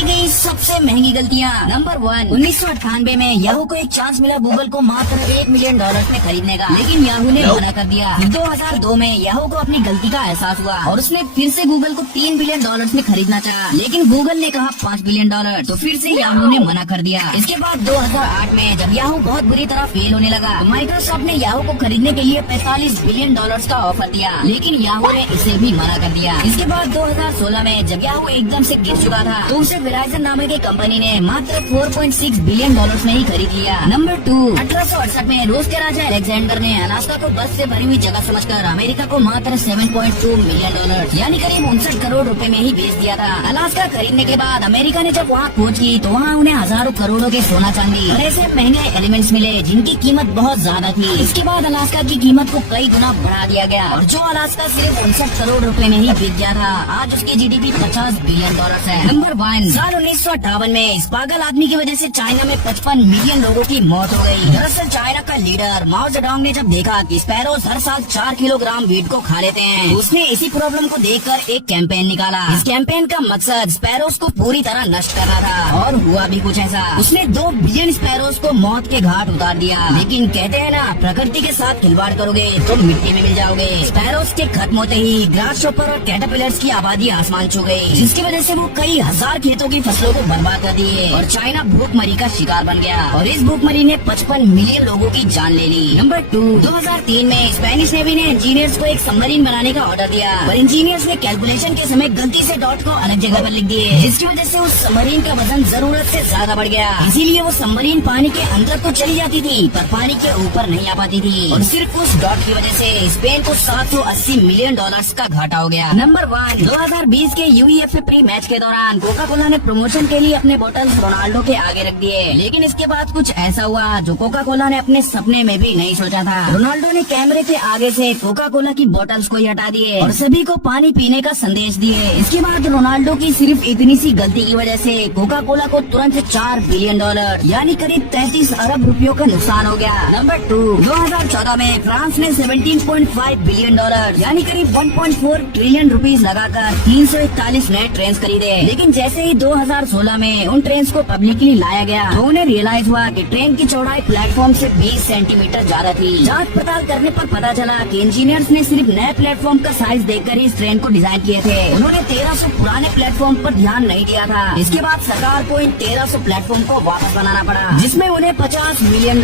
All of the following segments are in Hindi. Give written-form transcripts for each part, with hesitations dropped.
की गई सबसे महंगी गलतियाँ। नंबर 1, 1998 में याहू को एक चांस मिला गूगल को मात्र $1 मिलियन में खरीदने का, लेकिन याहू ने मना कर दिया। 2002 में याहू को अपनी गलती का एहसास हुआ और उसने फिर से गूगल को $3 बिलियन में खरीदना चाहा, लेकिन गूगल ने कहा $5 बिलियन, तो फिर से याहू ने मना कर दिया। इसके बाद 2008 में जब याहू बहुत बुरी तरह फेल होने लगा, तो माइक्रोसॉफ्ट ने याहू को खरीदने के लिए $45 बिलियन का ऑफर दिया, लेकिन याहू ने इसे भी मना कर दिया। इसके बाद 2016 में जब याहू एकदम से गिर चुका था, तो उसे वेराइजन नामक एक कंपनी ने मात्र $4.6 बिलियन में ही खरीद लिया। नंबर 2, 1868 में रूस के राजा अलेक्जेंडर ने अलास्का को बस से भरी हुई जगह समझकर अमेरिका को मात्र $7.2 मिलियन यानी करीब 59 करोड़ रुपए में ही बेच दिया था। अलास्का खरीदने के बाद अमेरिका ने जब वहाँ खोज की तो वहाँ उन्हें हजारों करोड़ों के सोना चांदी और ऐसे महंगे एलिमेंट्स मिले जिनकी कीमत बहुत ज्यादा थी। इसके बाद अलास्का की कीमत को कई गुना बढ़ा दिया गया और जो अलास्का सिर्फ 59 करोड़ रुपए में ही बिक गया था, आज उसकी जीडीपी $50 बिलियन है। नंबर 1, साल 1958 में इस पागल आदमी की वजह से चाइना में 55 मिलियन लोगों की मौत हो गई। दरअसल चाइना का लीडर माओ जेडोंग ने जब देखा कि स्पैरोज हर साल 4 किलोग्राम वीट को खा लेते हैं, उसने इसी प्रॉब्लम को देखकर एक कैंपेन निकाला। इस कैंपेन का मकसद स्पैरोज को पूरी तरह नष्ट करना था और हुआ भी कुछ ऐसा। उसने 2 बिलियन स्पैरोज को मौत के घाट उतार दिया। लेकिन कहते हैं ना, प्रकृति के साथ खिलवाड़ करोगे तो मिट्टी में मिल जाओगे। स्पैरोज के खत्म होते ही ग्रास शॉपर और कैटरपिलर्स की आबादी आसमान छू गई, जिसकी वजह से वो कई हजार खेतों की फसलों को बर्बाद कर दिए और चाइना भूखमरी का शिकार बन गया और इस भूखमरी ने 55 मिलियन लोगों की जान ले ली। नंबर 2, 2003 में स्पेनिश नेवी ने इंजीनियर्स को एक सबमरीन बनाने का ऑर्डर दिया, पर इंजीनियर्स ने कैलकुलेशन के समय गलती से डॉट को अलग जगह पर लिख दिए, जिसकी वजह से उस सबमरीन का वजन जरूरत से ज्यादा बढ़ गया। इसीलिए वो सबमरीन पानी के अंदर तो चली जाती थी पर पानी के ऊपर नहीं आ पाती थी और सिर्फ उस डॉट की वजह से स्पेन को $780 मिलियन का घाटा हो गया। नंबर 1, 2020 के यूईएफए प्री मैच के दौरान कोका कोला ने प्रमोशन के लिए अपने बोतल्स रोनाल्डो के आगे रख दिए, लेकिन इसके बाद कुछ ऐसा हुआ जो कोका कोला ने अपने सपने में भी नहीं सोचा था। रोनाल्डो ने कैमरे के आगे से कोका कोला की बोतल्स को ही हटा दिए और सभी को पानी पीने का संदेश दिए। इसके बाद रोनाल्डो की सिर्फ इतनी सी गलती की वजह से कोका कोला को तुरंत $4 बिलियन यानी करीब 33 अरब रुपयों का नुकसान हो गया। नंबर 2, 2014 में फ्रांस ने $17.5 बिलियन यानी करीब 1.4 ट्रिलियन रुपीस लगाकर 341 नए ट्रेन खरीदे, लेकिन जैसे ही 2016 में उन ट्रेन को पब्लिकली लाया गया तो उन्हें रियलाइज हुआ कि ट्रेन की चौड़ाई प्लेटफॉर्म से 20 सेंटीमीटर ज्यादा थी। जांच पड़ताल करने पर पता चला कि इंजीनियर्स ने सिर्फ नए प्लेटफॉर्म का साइज देखकर ही इस ट्रेन को डिजाइन किए थे। उन्होंने 1300 पुराने प्लेटफॉर्म पर ध्यान नहीं दिया था। इसके बाद सरकार को इन 1300 प्लेटफॉर्म को वापस बनाना पड़ा, जिसमें उन्हें $50 मिलियन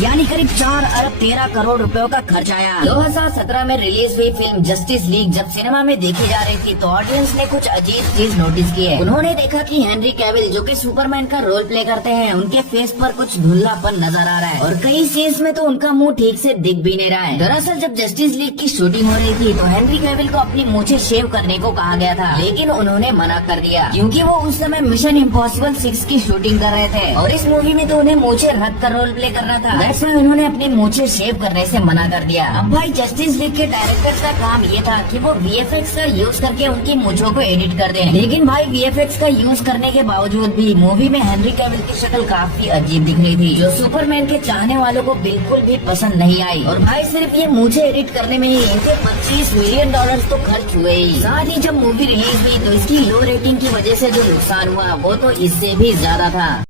यानी करीब 4 अरब 13 करोड़ रुपयों का खर्च आया। 2017 में रिलीज हुई फिल्म जस्टिस लीग जब सिनेमा में देखी जा रही थी तो ऑडियंस ने कुछ अजीब चीज नोटिस की है। उन्होंने देखा कि हेनरी कैविल जो कि सुपरमैन का रोल प्ले करते हैं, उनके फेस पर कुछ धुंधलापन नजर आ रहा है और कई सीन्स में तो उनका मुंह ठीक से दिख भी नहीं रहा है। दरअसल जब जस्टिस लीग की शूटिंग हो रही थी तो हेनरी कैविल को अपनी मूछें शेव करने को कहा गया था, लेकिन उन्होंने मना कर दिया क्योंकि वो उस समय मिशन इम्पॉसिबल 6 की शूटिंग कर रहे थे और इस मूवी में तो उन्हें मूछें रख कर रोल प्ले करना था। दैट्स व्हाई उन्होंने अपनी मूछें शेव करने से मना कर दिया। अब भाई जस्टिस लीग के डायरेक्टर का काम ये था कि वो वीएफएक्स का यूज करके उनकी मूंछों को एडिट कर दें, लेकिन भाई वीएफएक्स का यूज करने के बावजूद भी मूवी में हेनरी कैविल की शक्ल काफी अजीब दिख रही थी, जो सुपरमैन के चाहने वालों को बिल्कुल भी पसंद नहीं आई। और भाई सिर्फ ये मूंछें एडिट करने में ही इनके $25 मिलियन तो खर्च हुए। साथ ही जब मूवी रिलीज हुई तो इसकी लो रेटिंग की वजह से जो नुकसान हुआ वो तो इससे भी ज्यादा था।